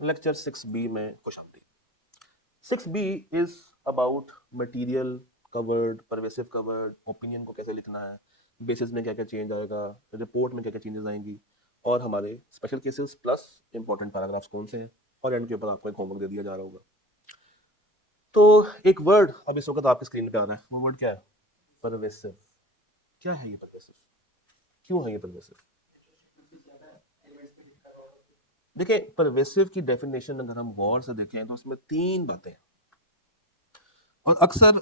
Lecture 6B में खुश आमदीद। 6B is about material covered, pervasive covered, opinion को कैसे लिखना है, बेसिस में क्या क्या चेंज आएगा, रिपोर्ट में क्या क्या चेंजेस आएंगी, और हमारे special cases plus important paragraphs कौन से हैं, और एंड के ऊपर आपको एक होमवर्क दे दिया जा रहा होगा। तो एक वर्ड अब इस वक्त आपकी स्क्रीन पे आ रहा है, वो वर्ड क्या है? परवेसिव। क्या है ये परवेसिव? क्यों है ये परवेसिव? देखिए, परवेसिव की डेफिनेशन अगर हम गौर से देखें तो उसमें तीन बातें हैं, और अक्सर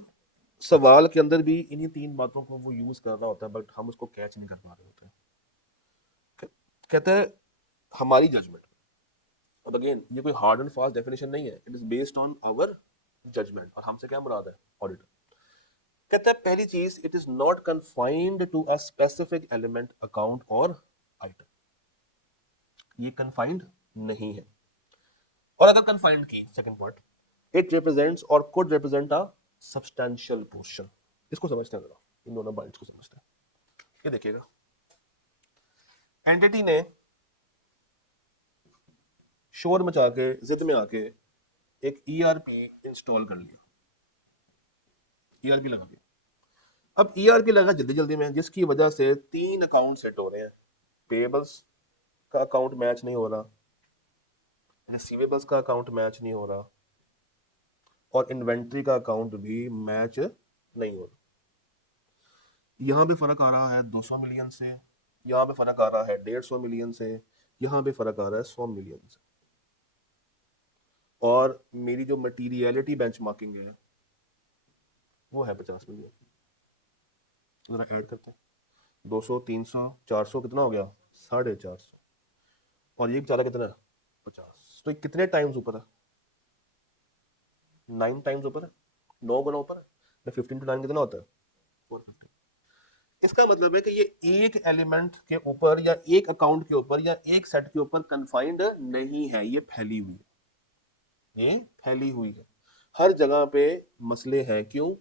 सवाल के अंदर भी इन्हीं तीन बातों को वो यूज कर रहा होता है, बट हम उसको कैच नहीं कर पा रहे होते हैं। कहते हैं हमारी जजमेंट। अब अगेन ये कोई हार्ड एंड फास्ट डेफिनेशन नहीं है, it is based on our judgment. और हमसे क्या मुराद है? ऑडिटर। कहता है पहली चीज, it is not confined to a specific element, account और आइटम। ये कन्फाइंड नहीं है। और अगर कन्फाइंड की, सेकंड पॉइंट, इट रिप्रेजेंट्स और could represent a substantial portion. इसको समझते हैं जरा, इन दोनों पॉइंट्स को समझते हैं। ये देखिएगा, एंटिटी ने शोर मचा के, जिद में आके एक ईआरपी इंस्टॉल कर लिया। ईआरपी लगा के, अब ईआरपी लगा जल्दी जल्दी में, जिसकी वजह से तीन अकाउंट सेट हो रहे हैं। पेबल्स का अकाउंट मैच नहीं हो रहा, रिसीवेबल्स का अकाउंट मैच नहीं हो रहा, और इन्वेंट्री का अकाउंट भी मैच नहीं हो रहा। यहाँ पे फर्क आ रहा है 200 मिलियन से, यहाँ पे फर्क आ रहा है 150 मिलियन से, यहाँ पे फर्क आ रहा है 100 मिलियन से। और मेरी जो मटीरियलिटी बेंचमार्किंग है वो है 50 मिलियन। जरा ऐड करते हैं, 200, 300, 400, कितना हो गया? 450। और ये बेचारा कितना है? 50। तो ये कितने टाइम्स ऊपर है? 9 टाइम्स ऊपर है, 9 गुना ऊपर है। 15 to 9 कितना होता है? 450। इसका मतलब है कि ये एक एलिमेंट के ऊपर या एक अकाउंट के ऊपर या एक सेट के ऊपर कन्फाइंड नहीं है, ये फैली हुई है। ये फैली हुई है, हर जगह पे मसले हैं। क्यों?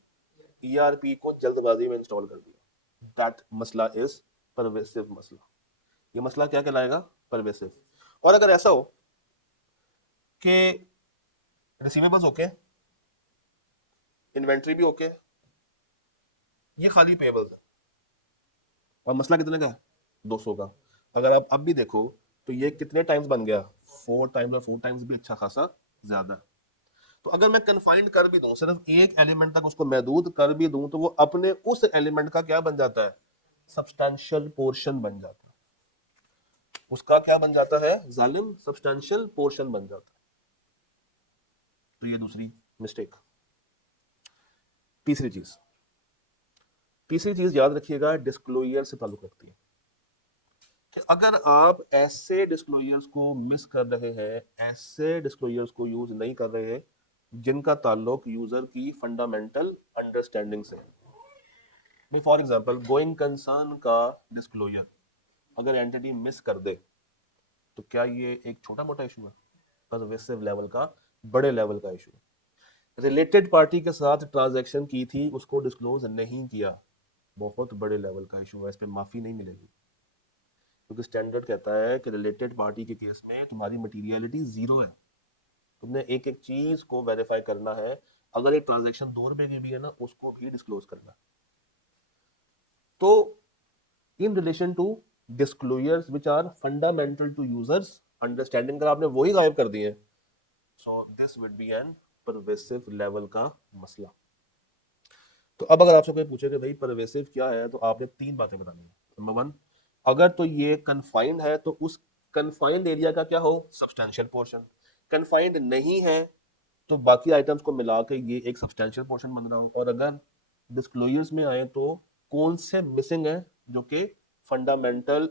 ईआरपी को जल्दबाजी में इंस्टॉल कर दिया। दैट मसला इज परवेसिव मसला। ये मसला क्या कहलाएगा? परवेसिव। और अगर ऐसा हो कि रिसीवेबल्स ओके, इन्वेंट्री भी ओके, ये खाली पेबल्स है, और मसला कितने का है? 200 का। अगर आप अब भी देखो तो ये कितने टाइम्स बन गया? 4 टाइम्स, और 4 टाइम्स भी अच्छा खासा ज्यादा। तो अगर मैं कन्फाइंड कर भी दूं, सिर्फ एक एलिमेंट तक उसको महदूद कर भी दूं, तो वो अपने उस एलिमेंट का क्या बन जाता है? सब्सटैंशियल पोर्शन बन जाता है। उसका क्या बन जाता है? जालिम सब्सटैंशियल पोर्शन बन जाता है। तो ये दूसरी मिस्टेक। तीसरी चीज, तीसरी चीज याद रखिएगा, डिस्क्लोजर से ताल्लुक रखती है। कि अगर आप ऐसे डिस्क्लोजर्स को मिस कर रहे हैं, ऐसे डिस्क्लोजर्स को यूज नहीं कर रहे हैं जिनका ताल्लुक यूजर की फंडामेंटल अंडरस्टैंडिंग से है। फॉर एग्जांपल, गोइंग कंसर्न का डिस्क्लोजर अगर एंटिटी मिस कर दे, तो क्या ये एक छोटा मोटा इशू है? परवेसिव लेवल का, बड़े लेवल का इशू है। रिलेटेड पार्टी के साथ ट्रांजैक्शन की थी, उसको डिस्क्लोज नहीं किया, बहुत बड़े लेवल का इशू है, इस पर माफी नहीं मिलेगी। क्योंकि स्टैंडर्ड कहता है कि रिलेटेड पार्टी के केस में तुम्हारी मटीरियलिटी जीरो है, तुमने एक एक चीज को वेरीफाई करना है। अगर एक ट्रांजैक्शन 2 रुपए की भी है ना, उसको भी डिस्क्लोज करना। तो in relation to disclosures which are fundamental to users understanding, अगर आपने वही गायब कर दिए, so this would be an pervasive level का मसला। तो अब अगर आपसे कोई पूछे कि भाई परवेसिव क्या है, तो आपने तीन बातें बतानी है। नंबर वन, अगर तो ये कन्फाइंड है तो उस कन्फाइंड एरिया का क्या हो? Substantial portion. कन्फाइंड नहीं है तो बाकी आइटम्स को मिला के ये एक सब्सटैंशियल पोर्शन बन रहा हो। और अगर डिस्क्लोजर्स में आए तो कौन से मिसिंग है जो कि फंडामेंटल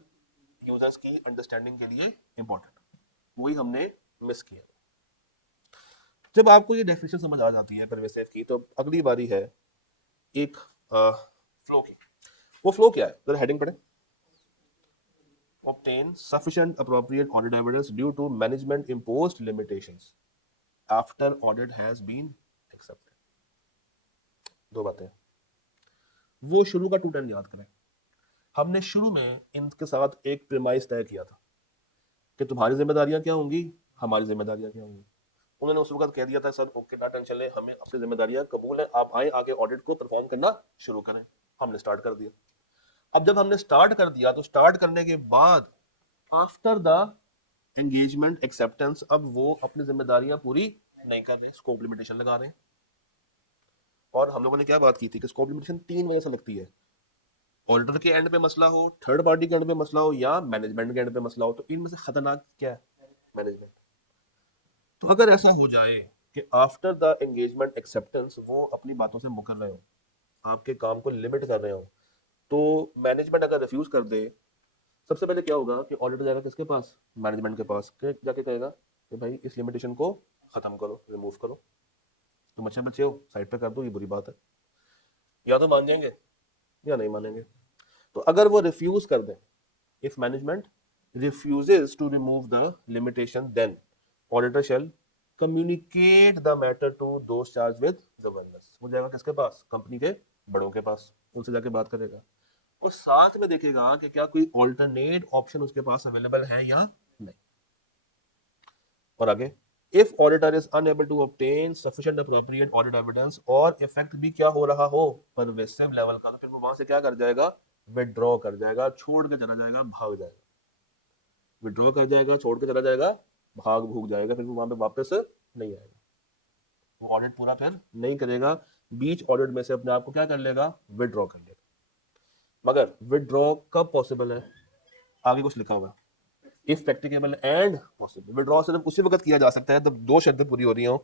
यूजर्स की अंडरस्टैंडिंग के लिए इंपॉर्टेंट, वही हमने मिस किया। जब आपको ये डेफिनेशन समझ आ जाती है परवेसिव की, तो अगली बारी है एक फ्लो की। वो फ्लो क्या है, जरा हेडिंग पढ़े। obtain sufficient appropriate audit evidence due to management imposed limitations after audit has been accepted। दो बातें, वो शुरू का 210 याद करें। हमने शुरू में इनके साथ एक प्रीमाइस तय किया था कि तुम्हारी जिम्मेदारियां क्या होंगी? हमारी जिम्मेदारियां क्या होंगी। उन्होंने उस वक्त कह दिया था सर ओके ना टेंशन ले, हमें अपनी जिम्मेदारियां कबूल है, आप आए आगे ऑडिट को परफॉर्म करना शुरू करें। हमने स्टार्ट कर दिया। अब जब हमने स्टार्ट कर दिया तो स्टार्ट करने के बाद आफ्टर द एंगेजमेंट एक्सेप्टेंस अब वो अपनी जिम्मेदारियां पूरी नहीं कर रहे, स्कोप लिमिटेशन लगा रहे हैं। और हम लोगों ने क्या बात की थी कि स्कोप लिमिटेशन 3 वजह से लगती है, ऑडिटर के एंड पे मसला हो, थर्ड पार्टी के एंड पे मसला हो, या मैनेजमेंट के एंड पे मसला हो। तो इनमें से खतरनाक क्या है? मैनेजमेंट। तो अगर ऐसा हो जाए कि आफ्टर द एंगेजमेंट एक्सेप्टेंस वो अपनी बातों से मुकर रहे हो, आपके काम को लिमिट कर रहे हो, तो मैनेजमेंट अगर रिफ्यूज कर दे, सबसे पहले क्या होगा कि ऑडिटर जाएगा किसके पास? मैनेजमेंट के पास। जाके कहेगा कि भाई इस लिमिटेशन को खत्म करो, रिमूव करो, तुम अच्छे बच्चे हो, साइड पे कर दो, ये बुरी बात है। या तो मान जाएंगे या नहीं मानेंगे। तो अगर वो रिफ्यूज कर दें, if management refuses to remove the limitation, then auditor shall communicate the matter to those charged with governance। वो जाएगा किसके पास? कंपनी के बड़ों के पास, उनसे जाके बात करेगा और साथ में देखेगा कि क्या कोई ऑल्टरनेट ऑप्शन उसके पास अवेलेबल है या नहीं। और आगे, if auditor is unable to obtain sufficient appropriate audit evidence, और इफेक्ट भी क्या हो रहा हो? परवेसिव लेवल का, तो फिर वो वहां से क्या कर जाएगा? विड्रॉ कर जाएगा, छोड़ के चला जाएगा, भाग जाएगा। विड्रॉ कर जाएगा, छोड़ के चला जाएगा, भाग भूग जाएगा, फिर वो वहां पे वापस नहीं आएगा। वो ऑडिट पूरा फिर नहीं करेगा, बीच ऑडिट में से अपने आप को क्या कर लेगा? विड्रॉ कर लेगा। मगर विड्रॉ कब पॉसिबल है? आगे कुछ लिखा हुआ, if practicable and possible. Withdraw सिर्फ उसी वक्त किया जा सकता है जब दो शर्तें पूरी हो रही हो,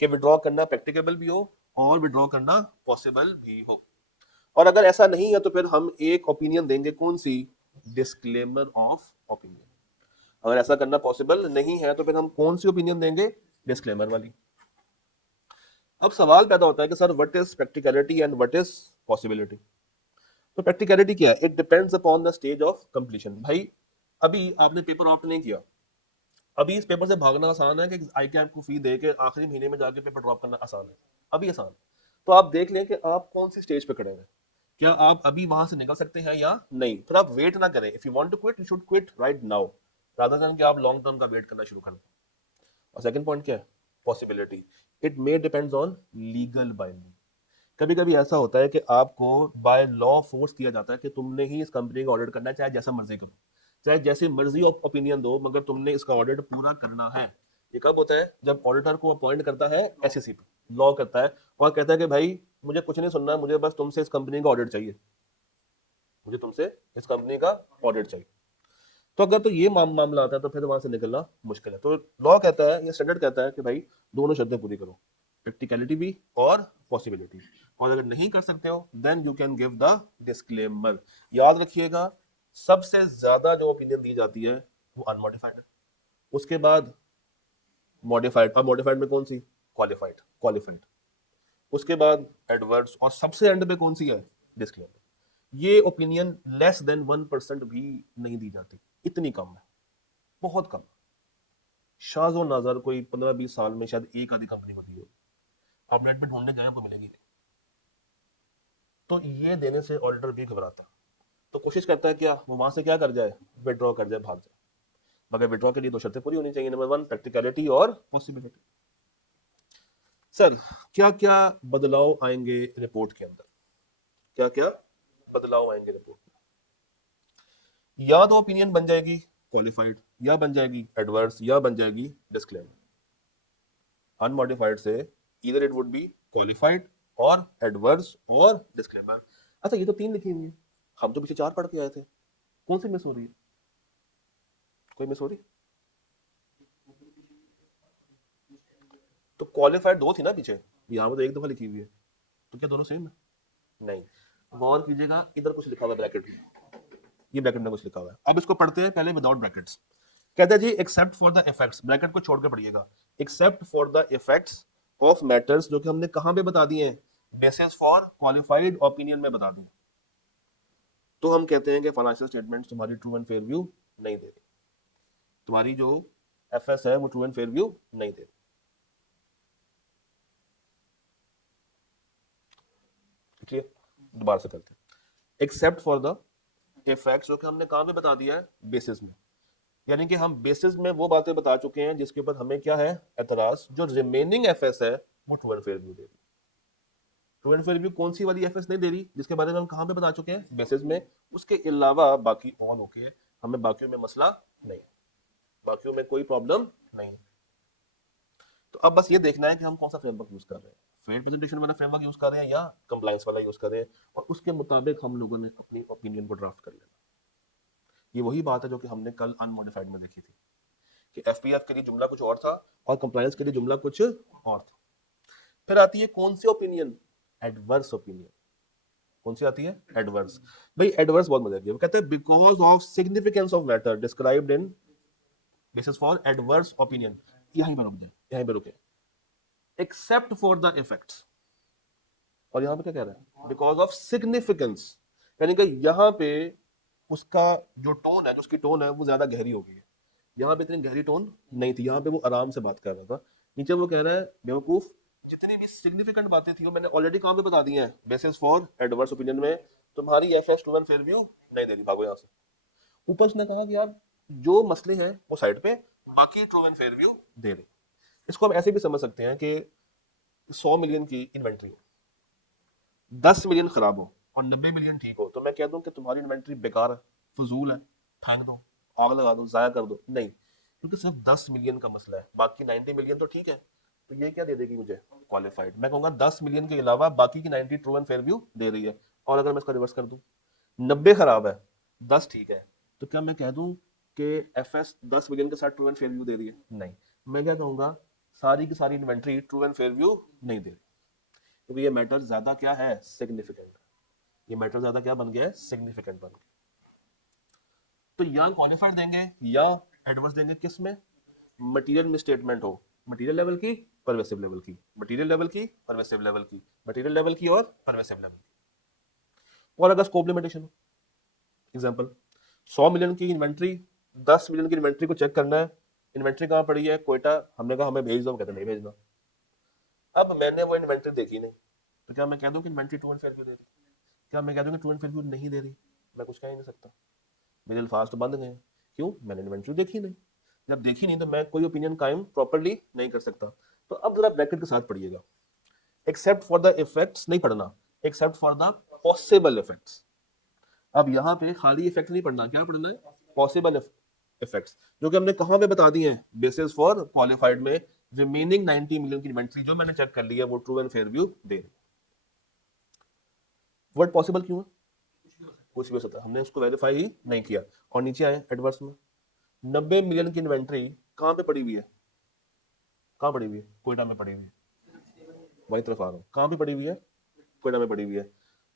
कि विड्रॉ करना प्रैक्टिकेबल भी हो और विड्रॉ करना पॉसिबल भी हो। और अगर ऐसा नहीं है तो फिर हम एक ओपिनियन देंगे, कौन सी? Disclaimer of opinion. अगर ऐसा करना पॉसिबल नहीं है तो फिर हम कौन सी ओपिनियन देंगे? डिस्क्लेमर वाली। अब सवाल पैदा होता है कि sir what is practicality and what is possibility. तो प्रैक्टिकलिटी क्या है? It depends upon the stage of completion. भाई अभी आपने पेपर ऑप्ट नहीं किया, अभी इस पेपर से भागना आसान है कि आई कैप को फी दे के आखिरी महीने में जाके पेपर ड्रॉप करना आसान है? अभी आसान। तो आप देख लें कि आप कौन सी स्टेज पे खड़े हैं, क्या आप अभी वहां से निकल सकते हैं या नहीं। फिर आप वेट ना करें। If you want to quit, you should quit right now, rather than कि आप लॉन्ग टर्म का वेट करना शुरू कर दें। और सेकंड पॉइंट क्या है? Possibility. It may depends on legal binding. कभी कभी ऐसा होता है कि आपको बाय लॉ फोर्स किया जाता है कि तुमने ही इस कंपनी का ऑडिट करना है, चाहे जैसा मर्जी करो, चाहे जैसे मर्जी ओपिनियन दो, मगर तुमने इसका ऑडिट पूरा करना है। ये कब होता है? जब ऑडिटर को अपॉइंट करता है एसएससी पे, लॉ करता है और कहता है कि भाई मुझे कुछ नहीं सुनना, मुझे बस तुमसे इस कंपनी का ऑडिट चाहिए, मुझे तुमसे इस कंपनी का ऑडिट चाहिए। तो अगर तो ये मामला आता है तो फिर वहां से निकलना मुश्किल है। तो लॉ कहता है, या स्टैंडर्ड कहता है कि भाई दोनों शर्तें पूरी करो, प्रैक्टिकलिटी भी और पॉसिबिलिटी। और अगर नहीं कर सकते हो then you can give the disclaimer. याद रखिएगा, सबसे ज्यादा जो ओपिनियन दी जाती है वो अनमॉडिफाइड है, उसके बाद मॉडिफाइड। अब मॉडिफाइड में कौन सी? Qualified, qualified. उसके बाद एडवर्स, और सबसे एंड पे कौन सी है? डिस्क्लेमर। ये ओपिनियन लेस देन 1% भी नहीं दी जाती, इतनी कम है, बहुत कम। शाज़ो नजर कोई 15-20 साल में शायद एक आधी कंपनी को दी हो, आप नेट पे ढूंढने गए को मिलेगी नहीं। तो ये देने से ऑडिटर भी घबराता है, तो कोशिश करता है क्या? वो वहां से क्या कर जाए? विड्रॉ कर जाए, भाग जाए। मगर विड्रॉ के लिए दो शर्तें पूरी होनी चाहिए, नंबर 1 प्रैक्टिकलिटी और पॉसिबिलिटी। सर क्या क्या बदलाव आएंगे रिपोर्ट के अंदर? क्या क्या बदलाव आएंगे रिपोर्ट में? या तो ओपिनियन बन जाएगी क्वालिफाइड, या बन जाएगी एडवर्स, या बन जाएगी डिस्क्लेमर। अनमॉडिफाइड से इधर इट वुड बी क्वालिफाइड और एडवर्स और डिस्क्लेमर। अच्छा ये तो 3 लिखी हुई है, हम तो पीछे 4 पढ़ के आए थे, कौन सी मिस हो रही है? कोई मिस हो रही? तो क्वालिफाइड 2 थी ना पीछे, यहाँ पे तो एक दफा लिखी हुई है, तो क्या दोनों सेम है? नहीं। गौर कीजिएगा, इधर कुछ लिखा हुआ है ब्रैकेट में, ये ब्रैकेट में कुछ लिखा हुआ है। अब इसको पढ़ते हैं पहले विदाउट ब्रैकेट्स। कहते हैं जी except for the effects, bracket को छोड़ के पढ़िएगा, except for the effects of matters, जो कि हमने कहां पे बता दिए हैं? बेसिस फॉर क्वालिफाइड ओपिनियन में बता दिए। तो हम कहते हैं कि फाइनेंशियल स्टेटमेंट तुम्हारी ट्रू एंड फेयर व्यू नहीं दे रही, तुम्हारी जो एफएस है वो ट्रू एंड फेयर व्यू नहीं दे रही। क्लियर? दोबारा से करते हैं, एक्सेप्ट फॉर द इफेक्ट्स, जो कि हमने कहां पे बता दिया है? बेसिस में। यानी कि हम बेसिस में वो बातें बता चुके हैं जिसके ऊपर हमें क्या है एतराज, जो रिमेनिंग एफएस है वो ट्रू एंड फेयर व्यू दे रही है। ट्रू एंड फेयर व्यू कौन सी वाली एफएस नहीं दे रही, जिसके बारे में हम कहां पे बता चुके हैं बेसिस में, उसके अलावा बाकी ऑन ओके है, हमें बाकियों में मसला नहीं, बाकियों में कोई प्रॉब्लम नहीं। तो अब बस ये देखना है कि हम कौन सा फ्रेमवर्क यूज कर रहे हैं, फेयर प्रेजेंटेशन वाला फ्रेमवर्क यूज कर रहे हैं या कंप्लायंस वाला यूज कर रहे हैं, और उसके मुताबिक हम लोगों ने अपनी ओपिनियन को ड्राफ्ट कर लेना। ये वही बात है जो कि हमने कल अनमोडिफाइड में देखी थी कि एफपीएफ के लिए जुमला कुछ और था और कंप्लायंस के लिए जुमला कुछ और था। फिर आती है कौन सी ओपिनियन, एडवर्स ओपिनियन। कौन सी आती है, एडवर्स। भाई एडवर्स बहुत मजा की है, वो कहते हैं because of significance of matter described in basis for adverse opinion. यहीं पर रुक जाए, यहीं पर रुके, एक्सेप्ट फॉर द इफेक्ट्स। और यहां पे क्या कह रहा है, बिकॉज ऑफ सिग्निफिकेंस, यानी कि यहां पे उसका जो टोन है, जो उसकी टोन है वो ज्यादा गहरी हो गई है। यहाँ पे इतनी गहरी टोन नहीं थी, यहाँ पे वो आराम से बात कर रहा था। नीचे वो कह रहा है बेवकूफ, जितनी भी सिग्निफिकेंट बातें थी वो मैंने ऑलरेडी कहां पे बता दी हैं, बेसिस फॉर एडवर्स ओपिनियन में। तुम्हारी FS true and fair view नहीं दे रही, भागो यहाँ से। ऊपर उसने कहा कि यार जो मसले हैं वो साइड पे, बाकी ट्रू एंड फेयर व्यू दे रही। इसको हम ऐसे भी समझ सकते हैं कि 100 मिलियन की इन्वेंट्री हो, 10 मिलियन खराब हो और 90 मिलियन ठीक हो, तो मैं कह दूं कि तुम्हारी इन्वेंट्री बेकार है, फजूल है, फेंक दो, आग लगा दो, जाया कर दो? नहीं, क्योंकि सिर्फ 10 मिलियन का मसला है, बाकी 90 मिलियन तो ठीक है। तो ये क्या दे देगी मुझे, क्वालिफाइड। मैं कहूंगा 10 मिलियन के अलावा बाकी की 90 ट्रू एंड फेयर व्यू दे रही है। और अगर मैं इसका रिवर्स कर दूं, 90 खराब है, 10 ठीक है, तो क्या मैं कह दूं कि एफएस 10 मिलियन के साथ ट्रू एंड फेयर व्यू दे रही है? नहीं, मैं क्या कहूंगा, सारी की सारी inventory true and fair view नहीं दे रही, क्योंकि ये मैटर ज्यादा क्या है, सिग्निफिकेंट। ये मैटर ज्यादा क्या बन गया है, सिग्निफिकेंट बन गया। तो या क्वालिफाइड देंगे या एडवर्स देंगे, किस में, मटेरियल में स्टेटमेंट हो, मटेरियल लेवल की, परवेसिव लेवल की, मटेरियल लेवल की, परवेसिव लेवल की, मटेरियल लेवल की और परवेसिव लेवल की। और अगर स्कोप लिमिटेशन हो, एग्जांपल 100 मिलियन की इन्वेंट्री, 10 मिलियन की इन्वेंट्री को चेक करना है, इन्वेंट्री कहाँ पड़ी है, कोयटा, हमने कहा हमें भेज दो, कहते नहीं भेजना। अब मैंने वो इन्वेंट्री देखी नहीं, तो क्या मैं कह दूं कि inventory true and fair view दे रही, क्या मैं कह दूं कि ट्रू एंड फेयर व्यू नहीं दे रही? मैं कुछ कह ही नहीं सकता, मेरे अल्फाज तो बंद गए। क्यों, मैंने इन्वेंट्री देखी नहीं। जब देखी नहीं तो मैं कोई ओपिनियन कायम प्रॉपर्ली नहीं कर सकता। तो अब जरा ब्रैकेट के साथ पढ़िएगा, एक्सेप्ट फॉर द इफेक्ट्स नहीं पढ़ना, accept for the possible effects. अब यहाँ पे खाली इफेक्ट नहीं पढ़ना, क्या पढ़ना है, पॉसिबल इफेक्ट्स, जो कि हमने कहां पे बता दिए हैं, बेसिस फॉर क्वालिफाइड में। रिमेनिंग 90 मिलियन की इन्वेंट्री जो मैंने चेक कर लिया है वो ट्रू एंड फेयर व्यू दे रही। वर्ड पॉसिबल क्यों है, कुछ भी हो सकता है, हमने उसको वेरीफाई ही नहीं किया। और नीचे आए एडवर्स में, 90 मिलियन की इन्वेंट्री कहां पे पड़ी हुई है, कहां पड़ी हुई है, कोयटा में पड़ी हुई है, वही तरफ आ रहा हूँ, कहां पे पड़ी हुई है, कोयटा में पड़ी हुई है।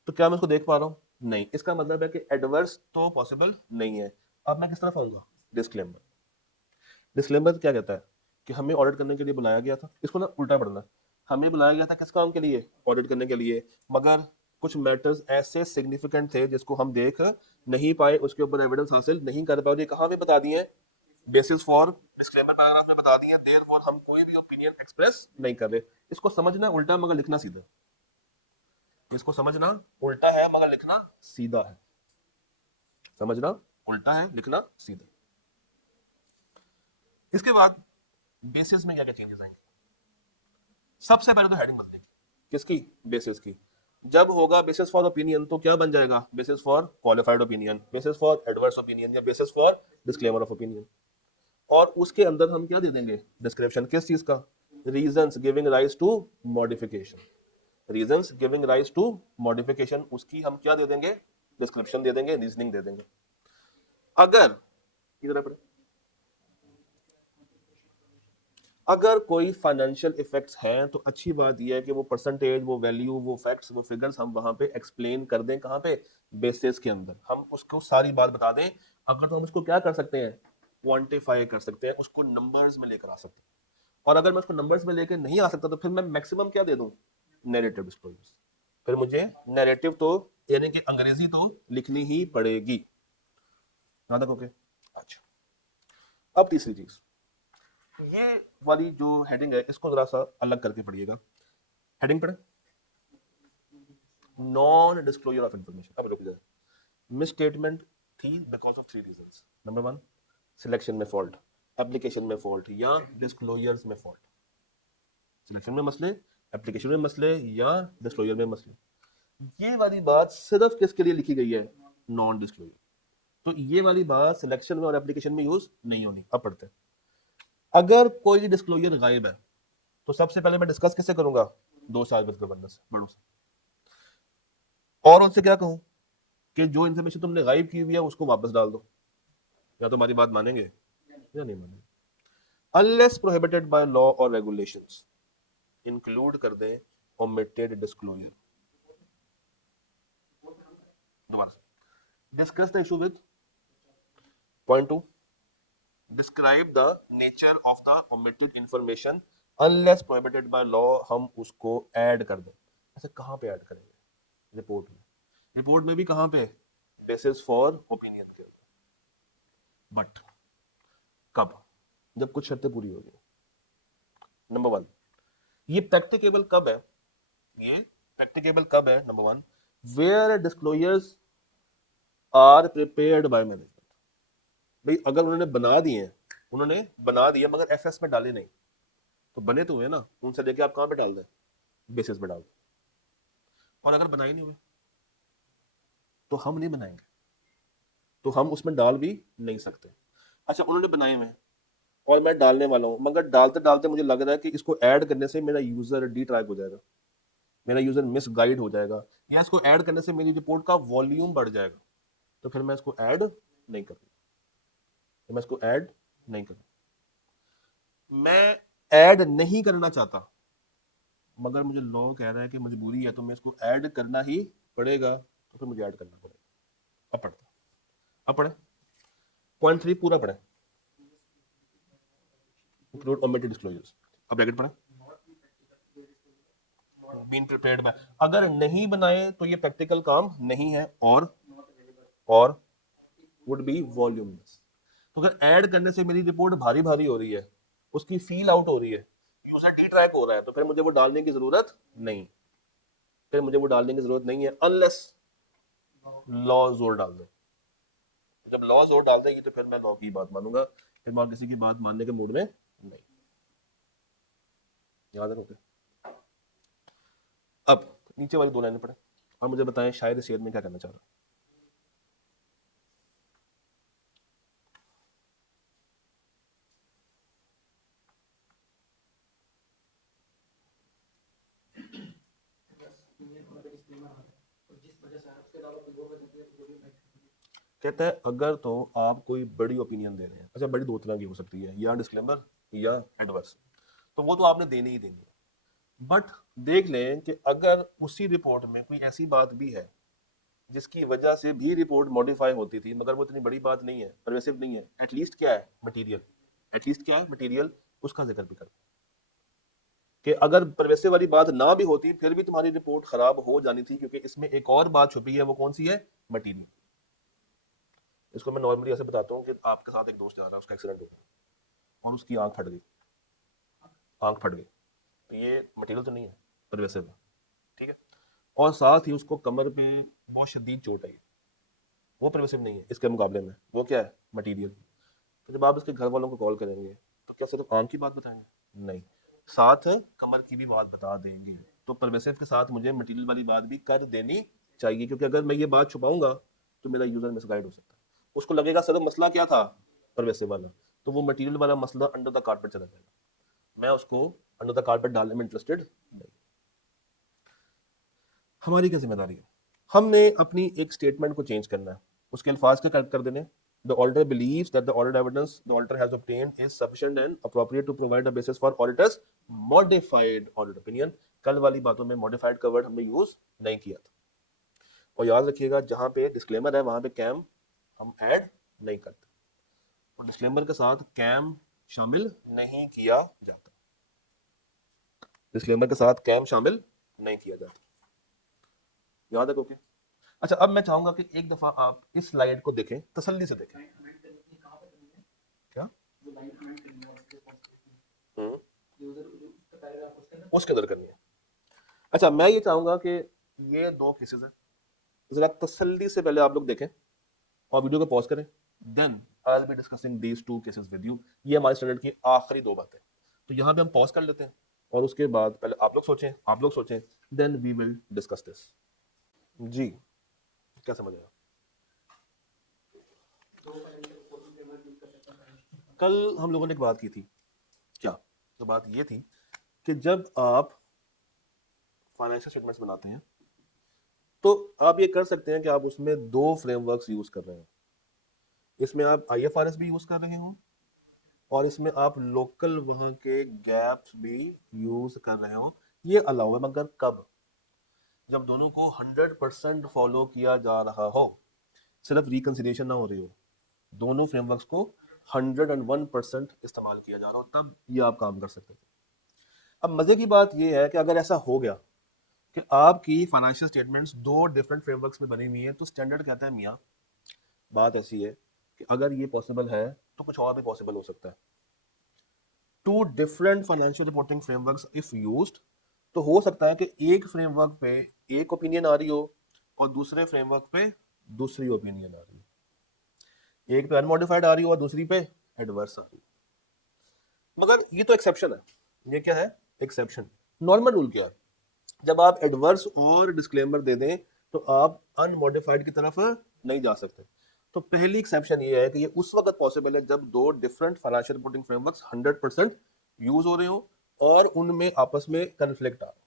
तो क्या मैं उसको देख पा रहा हूँ, नहीं, इसका मतलब है कि एडवर्स तो पॉसिबल नहीं है। अब मैं किस तरफ आऊंगा, डिस्क्लेमर। डिस्क्लेमर क्या कहता है कि हमें ऑडिट करने के लिए बुलाया गया था, इसको ना उल्टा पढ़ना है, हमें बुलाया गया था किस काम के लिए, ऑडिट करने के लिए, मगर कुछ मैटर्स ऐसे सिग्निफिकेंट थे जिसको हम देख नहीं पाए, उसके ऊपर एविडेंस हासिल नहीं कर पाए, कहां पे बता दिए, बेसिस फॉर डिस्क्लेमर पैराग्राफ में बता दिए, देयरफॉर हम कोई भी ओपिनियन एक्सप्रेस नहीं कर रहे। इसको समझना उल्टा मगर लिखना सीधा, इसको समझना उल्टा है मगर लिखना सीधा है, समझना उल्टा है लिखना सीधा। इसके बाद बेसिस में क्या क्या चेंजेस आएंगे, सबसे पहले तो हेडिंग बदलेगी, किसकी, बेसिस की। जब होगा बेसिस फॉर ओपिनियन तो क्या बन जाएगा, basis for qualified opinion, basis for adverse opinion या basis for disclaimer of opinion. और उसके अंदर हम क्या दे देंगे, डिस्क्रिप्शन किस चीज का, reasons giving rise to modification, reasons giving rise to modification, उसकी हम क्या दे देंगे, डिस्क्रिप्शन दे देंगे, रीजनिंग दे देंगे। अगर इधर पड़े, अगर कोई फाइनेंशियल इफेक्ट्स हैं तो अच्छी बात यह है कि वो परसेंटेज, वो वैल्यू, वो फैक्ट्स, वो फिगर्स हम वहां पे एक्सप्लेन कर दें, कहां पे, बेसिस के अंदर हम उसको सारी बात बता दें। अगर तो हम उसको क्या कर सकते हैं, क्वांटिफाई कर सकते हैं, उसको नंबर्स में लेकर आ सकते हैं। और अगर मैं उसको नंबर्स में लेकर नहीं आ सकता तो फिर मैं मैक्सिमम क्या दे दूं, नैरेटिव डिस्क्लोजर्स। फिर मुझे नैरेटिव तो यानी कि अंग्रेजी तो लिखनी ही पड़ेगी, यहां तक ओके। अच्छा, अब तीसरी चीज, ये वाली जो हेडिंग है इसको जरा सा अलग करके पढ़िएगा। हेडिंग पढ़े, नॉन डिस्क्लोजर ऑफ इंफॉर्मेशन। अब रुक जाए, मिस स्टेटमेंट थी because of three reasons. Number one, selection में फॉल्ट, एप्लीकेशन में फॉल्ट या डिस्क्लोजर्स में फॉल्ट। सिलेक्शन में मसले, एप्लीकेशन में मसले या डिस्क्लोजर में मसले। ये वाली बात सिर्फ किसके लिए लिखी गई है? Non disclosure. तो ये वाली बात सिलेक्शन में और एप्लीकेशन में यूज नहीं होनी। अब पढ़ते हैं। अगर कोई डिस्क्लोजर गायब है तो सबसे पहले मैं डिस्कस किससे करूंगा? 2 साल विद गवर्नेंस से, बड़ों से। और उनसे क्या कहूं कि जो इन्फॉर्मेशन तुमने गायब की हुई है उसको वापस डाल दो। या तुम्हारी बात मानेंगे या नहीं मानेंगे? अनलेस प्रोहिबिटेड बाय लॉ और रेगुलेशंस, इंक्लूड कर दें ओमिटेड डिस्क्लोजर। दोबारा से discuss the issue with point 2, describe the nature of the omitted information unless prohibited by law. हम उसको ऐड कर दें। ऐसे कहां पे ऐड करेंगे? रिपोर्ट में। रिपोर्ट में भी कहां पे? बेसिस फॉर ओपिनियन के ऊपर। बट कब? जब कुछ शर्तें पूरी होगी। नंबर 1, ये प्रैक्टिकेबल कब है? ये प्रैक्टिकेबल कब है? Number 1, where disclosures are prepared by management. भाई अगर उन्होंने बना दिए मगर एफएस में डाले नहीं, तो बने तो हुए ना, उनसे लेके आप कहां पे डाल दें? बेसिस पे डाल दें। और अगर बनाए नहीं हुए तो हम नहीं बनाएंगे, तो हम उसमें डाल भी नहीं सकते। अच्छा, उन्होंने बनाए हुए हैं और मैं डालने वाला हूं, मगर डालते डालते मुझे लग रहा है कि इसको ऐड करने से मेरा यूजर डिट्रैक हो जाएगा, मेरा यूजर मिसगाइड हो जाएगा, या इसको ऐड करने से मेरी रिपोर्ट का वॉल्यूम बढ़ जाएगा, तो फिर मैं इसको ऐड नहीं करूंगा। मैं इसको ऐड नहीं करूंगा। मैं ऐड नहीं करना चाहता मगर मुझे लॉ कह रहा है कि मजबूरी है तो मैं इसको ऐड करना ही पड़ेगा, तो फिर मुझे ऐड करना पड़ेगा। अब पढ़ते, अब पढ़े पॉइंट 3 पूरा पढ़े। Include omitted disclosures. अब ब्रैकेट पढ़े। बीन प्रिपेयर्ड बाय, अगर नहीं बनाए तो ये प्रैक्टिकल काम नहीं है और वुड बी वॉल्यूमलेस। तो अगर ऐड करने से मेरी रिपोर्ट भारी भारी हो रही है, उसकी फील आउट हो रही है, यूजर डी ट्रैक हो रहा है, तो फिर मुझे वो डालने की जरूरत नहीं, है अनलेस लॉ जोर डाल दे। जब लॉ जोर डाल देगी तो फिर मैं लॉ की बात मानूंगा, फिर मैं किसी की बात मानने के मूड में नहीं। याद रखोगे? अब नीचे वाली 2 लाइनें पढ़े और मुझे बताएं शायद इस शेयर में क्या करना चाह रहा है। कहता है अगर तो आप कोई बड़ी ओपिनियन दे रहे हैं, अच्छा बड़ी 2 तरह की हो सकती है, या डिस्क्लेमर या एडवर्स, तो वो तो आपने देनी ही देनी है। बट देख लें कि अगर उसी रिपोर्ट में कोई ऐसी बात भी है जिसकी वजह से भी रिपोर्ट मॉडिफाई होती थी, मगर वो इतनी बड़ी बात नहीं है, परवेसिव नहीं है, एटलीस्ट क्या है? मटेरियल। एटलीस्ट क्या है? मटेरियल। उसका जिक्र भी कर कि अगर परवेसिव वाली बात ना भी होती फिर भी तुम्हारी रिपोर्ट खराब हो जानी थी, क्योंकि इसमें एक और बात छुपी है। वो कौन सी है? मटेरियल। इसको मैं नॉर्मली ऐसे बताता हूँ कि आपके साथ एक दोस्त जा रहा है, उसका एक्सीडेंट हो गया और उसकी आंख फट गई, तो ये मटेरियल तो नहीं है, परवेसिव है, ठीक है। और साथ ही उसको कमर पे बहुत शदीद चोट आई, वो परवेसिव नहीं है इसके मुकाबले में, वो क्या है? मटीरियल। तो जब आप इसके घर वालों को कॉल करेंगे तो क्या सिर्फ आम की बात बताएंगे? नहीं, साथ कमर की भी बात बता देंगे। तो परवेसिव के साथ मुझे मटीरियल वाली बात भी कर देनी चाहिए, क्योंकि अगर मैं ये बात छुपाऊंगा तो मेरा यूजर मिसगाइड हो सकता है, उसको लगेगा सिर्फ मसला क्या था? परवेसिव वाला, तो वो मटीरियल वाला मसला अंडर द कारपेट चला जाएगा। मैं उसको अंडर द कारपेट डालने में इंटरेस्टेड नहीं। हमारी क्या जिम्मेदारी है? हमने अपनी एक स्टेटमेंट को चेंज करना है, उसके अल्फाज क्या कर देने? The auditor believes that the audited evidence the auditor has obtained is sufficient and appropriate to provide a basis for auditor's modified audit opinion। कल वाली बातों में modified का वर्ड हमने यूज नहीं किया था। और याद रखिएगा जहां पे डिस्क्लेमर है वहां पे कैम हम ऐड नहीं करते, और डिस्क्लेमर के साथ कैम शामिल नहीं किया जाता, डिस्क्लेमर के साथ कैम शामिल नहीं किया जाता। याद रखो कि अच्छा, अब मैं चाहूंगा कि एक दफा आप इस स्लाइड को देखें, तसल्ली से देखें। क्या? उसके अंदर करनी है। अच्छा, मैं ये चाहूंगा कि ये 2 केसेस हैं, जरा तसल्ली से पहले आप लोग देखें और वीडियो को पॉज करें, then I will be discussing these two cases with you. ये हमारे स्टैंडर्ड की आखिरी दो बातें। तो यहाँ पे हम पॉज कर लेते हैं और उसके बाद पहले आप लोग सोचें, then we will discuss this. जी, क्या समझ आया? कल हम लोगों ने एक बात की थी, क्या? तो बात ये थी कि जब आप फाइनेंशियल स्टेटमेंट्स बनाते हैं तो आप ये कर सकते हैं कि आप उसमें दो फ्रेमवर्क्स यूज कर रहे हैं। इसमें आप IFRS भी यूज कर रहे हो और इसमें आप लोकल वहां के गैप्स भी यूज कर रहे हो। ये अलाउ है, मगर कब? जब दोनों को 100% फॉलो किया जा रहा हो, सिर्फ रिकंसिलिएशन ना हो रही हो, दोनों फ्रेमवर्क्स को 101% इस्तेमाल किया जा रहा हो, तब ये आप काम कर सकते थे। अब मजे की बात ये है कि अगर ऐसा हो गया कि आपकी फाइनेंशियल स्टेटमेंट्स दो डिफरेंट फ्रेमवर्क्स में बनी हुई है, तो स्टैंडर्ड कहता है मियाँ बात ऐसी है कि अगर ये पॉसिबल है तो कुछ और भी पॉसिबल हो सकता है। Two different financial reporting frameworks if used, तो हो सकता है कि एक फ्रेमवर्क पे एक ओपिनियन आ रही हो और दूसरे फ्रेमवर्क पे दूसरी ओपिनियन आ रही हो। एक पे अनमॉडिफाइड आ रही हो और दूसरी पे एडवर्स आ रही हो। मगर ये तो एक्सेप्शन है। ये क्या है? एक्सेप्शन। नॉर्मल रूल क्या है? जब आप एडवर्स और डिस्क्लेमर दे दें तो आप अनमॉडिफाइड की तरफ नहीं जा सकते। तो पहली एक्सेप्शन ये है कि ये उस वक्त पॉसिबल है जब दो different financial reporting frameworks 100% use हो रहे हो और उनमें आपस में कन्फ्लिक्ट आ रहा हो।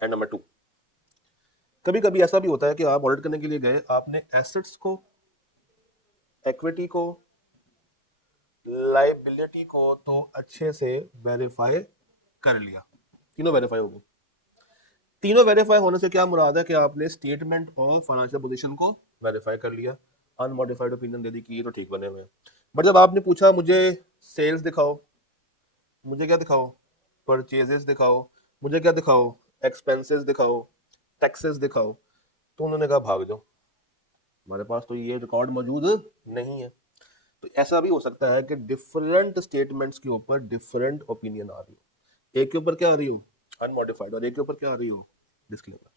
एंड नंबर 2, कभी कभी ऐसा भी होता है कि आप ऑडिट करने के लिए गए, आपने एसेट्स को, इक्विटी को, लाइबिलिटी को तो अच्छे से वेरीफाई कर लिया, तीनों वेरीफाई हो गए। तीनों वेरीफाई होने से क्या मुराद है कि आपने स्टेटमेंट ऑफ फाइनेंशियल पोजीशन को वेरीफाई कर लिया, अनमॉडिफाइड ओपिनियन दे दी कि ये तो ठीक बने हुए हैं। बट जब आपने पूछा मुझे सेल्स दिखाओ, मुझे क्या दिखाओ, परचेजेस दिखाओ, मुझे क्या दिखाओ, एक्सपेंसेस दिखाओ, टैक्सेस दिखाओ, तो उन्होंने कहा भाग जाओ, हमारे पास तो ये रिकॉर्ड मौजूद नहीं है। तो ऐसा भी हो सकता है कि डिफरेंट स्टेटमेंट्स के ऊपर डिफरेंट ओपिनियन आ रही हो। एक के ऊपर क्या आ रही हो, अनमॉडिफाइड, और एक के ऊपर क्या आ रही हो, डिस्क्लेमर।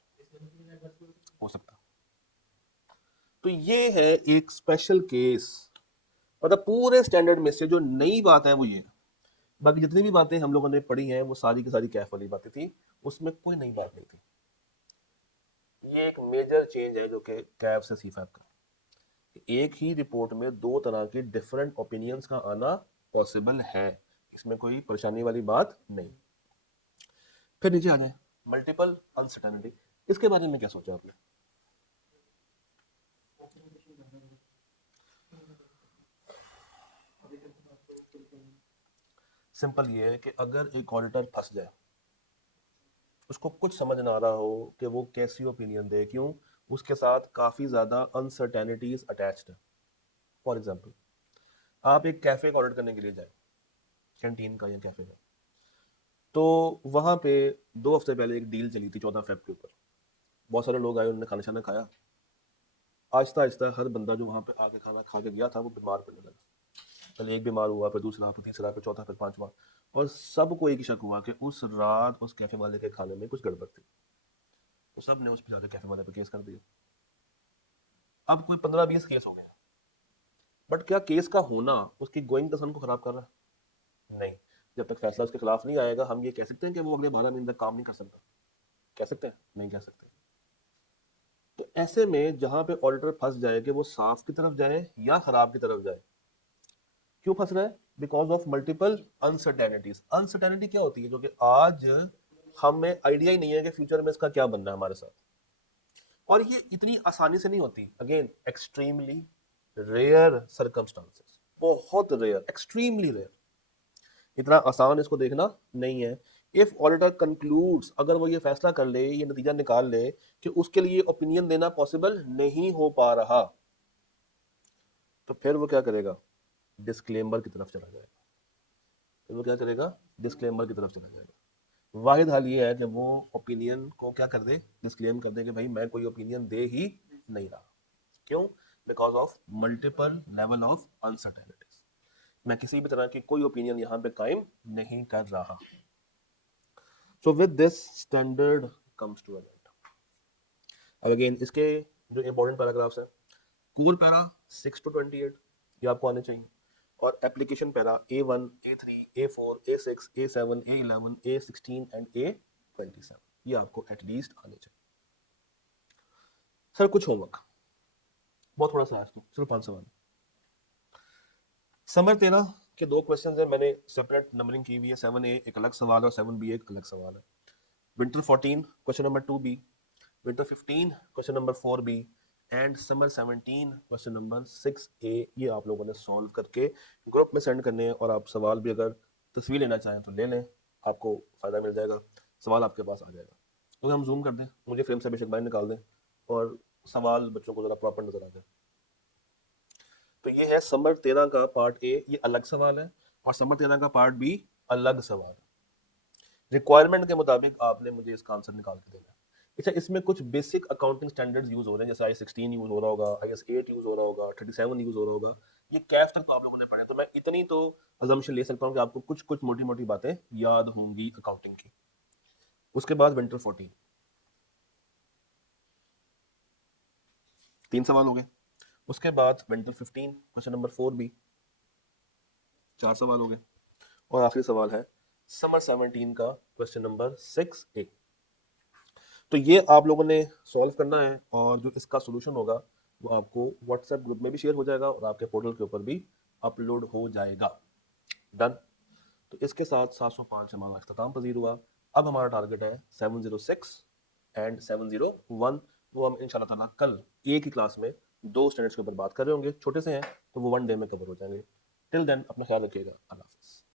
हो सकता। तो ये है एक स्पेशल केस। मतलब पूरे स्टैंडर्ड में से जो नई बात है वो ये है। बाकी जितनी भी बातें हम लोगों ने पढ़ी हैं वो सारी की सारी कैफ वाली बातें थी, उसमें कोई नई बात नहीं थी। ये एक मेजर चेंज है जो कि कैफ से सीफैप का, एक ही रिपोर्ट में दो तरह के डिफरेंट ओपिनियंस का आना पॉसिबल है। इसमें कोई परेशानी वाली बात नहीं। फिर नीचे आ जाए, मल्टीपल अनसर्टेनिटी, इसके बारे में क्या सोचा आपने? सिंपल ये है कि अगर एक ऑडिटर फंस जाए, उसको कुछ समझ ना आ रहा हो कि वो कैसी ओपिनियन दे, क्यों? उसके साथ काफ़ी ज़्यादा अनसर्टेनिटीज अटैच्ड है। फॉर एग्जाम्पल, आप एक कैफ़े का ऑर्डर करने के लिए जाए, कैंटीन का या कैफ़े का, तो वहाँ पे 2 हफ्ते पहले एक डील चली थी 14 फ़रवरी के ऊपर। बहुत सारे लोग आए, उन्होंने खाना शाना खाया। आहिस्ता आहिस्ता हर बंदा जो वहाँ पे आके खाना खा के गया था वो बीमार पड़ने लगा। पहले एक बीमार हुआ, फिर दूसरा, फिर तीसरा, फिर चौथा, फिर पांचवा, और सबको एक ही शक हुआ कि उस रात उस कैफे वाले के खाने में कुछ गड़बड़ थी। तो सब ने उस पर जाकर कैफे वाले पे केस कर दिया। अब कोई 15-20 केस हो गए, बट क्या केस का होना उसकी गोइंग कंसर्न को खराब कर रहा है? नहीं। जब तक फैसला उसके खिलाफ नहीं आएगा, हम ये कह सकते हैं कि वो अगले 12 महीने तक काम नहीं कर सकता? कह सकते हैं? नहीं कह सकते। तो ऐसे में जहां पे ऑडिटर फंस जाए कि वो साफ की तरफ जाए या खराब की तरफ जाए, क्यों फंस रहा है? Because of multiple uncertainties. Uncertainty क्या होती है? जो कि आज हमें आइडिया ही नहीं है कि फ्यूचर में इसका क्या बनना है हमारे साथ। और ये इतनी आसानी से नहीं होती। अगेन, एक्सट्रीमली रेयर सर्कमस्टांसेस, बहुत रेयर, एक्सट्रीमली रेयर। इतना आसान इसको देखना नहीं है। इफ ऑडिटर कंक्लूड्स, अगर वो ये फैसला कर ले, ये नतीजा निकाल ले कि उसके लिए ओपिनियन देना पॉसिबल नहीं हो पा रहा, तो फिर वो क्या करेगा? डिस्क्लेमर की तरफ चला जाएगा। फिर वो क्या करेगा? डिस्क्लेमर की तरफ चला जाएगा। वाहिद हाल ये है कि वो ओपिनियन को क्या कर दे? डिस्क्लेम कर दे कि भाई मैं कोई ओपिनियन दे ही नहीं रहा। क्यों? Because of multiple level of uncertainties. मैं किसी भी तरह की कोई ओपिनियन यहाँ पे कायम नहीं कर रहा। So with this standard comes to an end. अब अगेन इसके जो इंपॉर्टेंट पैराग्राफ्स हैं, कोर पैरा 6 to 28, ये आपको आने चाहिए। और application para A1, A3, A4, A6, A7, A11, A16 and A27, ये आपको एटलीस्ट आने चाहिए। सर कुछ होमवर्क, बहुत थोड़ा सा है, सिर्फ 5 सवाल। समर 13 के 2 क्वेश्चन है, मैंने सेपरेट नंबरिंग की हुई है। 7A एक अलग सवाल है और 7B एक अलग सवाल है। Winter 14 question number 2B, winter 15 question number 4B and summer 17 question number 6A। ये आप लोगों ने सॉल्व करके ग्रुप में सेंड करने हैं, और आप सवाल भी अगर तस्वीर लेना चाहें तो ले लें, आपको फायदा मिल जाएगा, सवाल आपके पास आ जाएगा। तो हम जूम कर दें, मुझे फ्रेम से बेशक बाहर निकाल दें और सवाल बच्चों को जरा प्रॉपर नजर आ जाए। तो ये है समर 13 का पार्ट ए, ये अलग सवाल है, और समर 13 का पार्ट बी अलग सवाल है। रिक्वायरमेंट के मुताबिक आपने मुझे इसका आंसर निकाल के देना है। अच्छा, इसमें कुछ बेसिक अकाउंटिंग स्टैंडर्ड्स यूज हो रहे हैं, जैसे IS 16 यूज हो रहा होगा, IS 8 यूज हो रहा होगा, 37 यूज हो रहा होगा। ये कैफ तक तो आप लोगों ने पढ़े, तो मैं इतनी तो अजम्पशन ले सकता हूँ कि आपको कुछ कुछ मोटी मोटी बातें याद होंगी अकाउंटिंग की। उसके बाद विंटर 14 3 सवाल हो गए। उसके बाद विंटर 15 क्वेश्चन नंबर 4B 4 सवाल हो गए। और आखिरी सवाल है समर 17 का क्वेश्चन नंबर 6A। तो ये आप लोगों ने सॉल्व करना है, और जो इसका सोल्यूशन होगा वो आपको व्हाट्सएप ग्रुप में भी शेयर हो जाएगा और आपके पोर्टल के ऊपर भी अपलोड हो जाएगा। डन। तो इसके साथ 705 हमारा अख्ताम पजीर हुआ। अब हमारा टारगेट है 706 एंड 701। वो हम इंशाल्लाह ताला कल एक ही क्लास में 2 स्टैंडर्ड्स के ऊपर बात कर रहे होंगे, छोटे से हैं तो वो 1 डे में कवर हो जाएंगे। टिल देन अपना ख्याल रखिएगा। अल्लाह।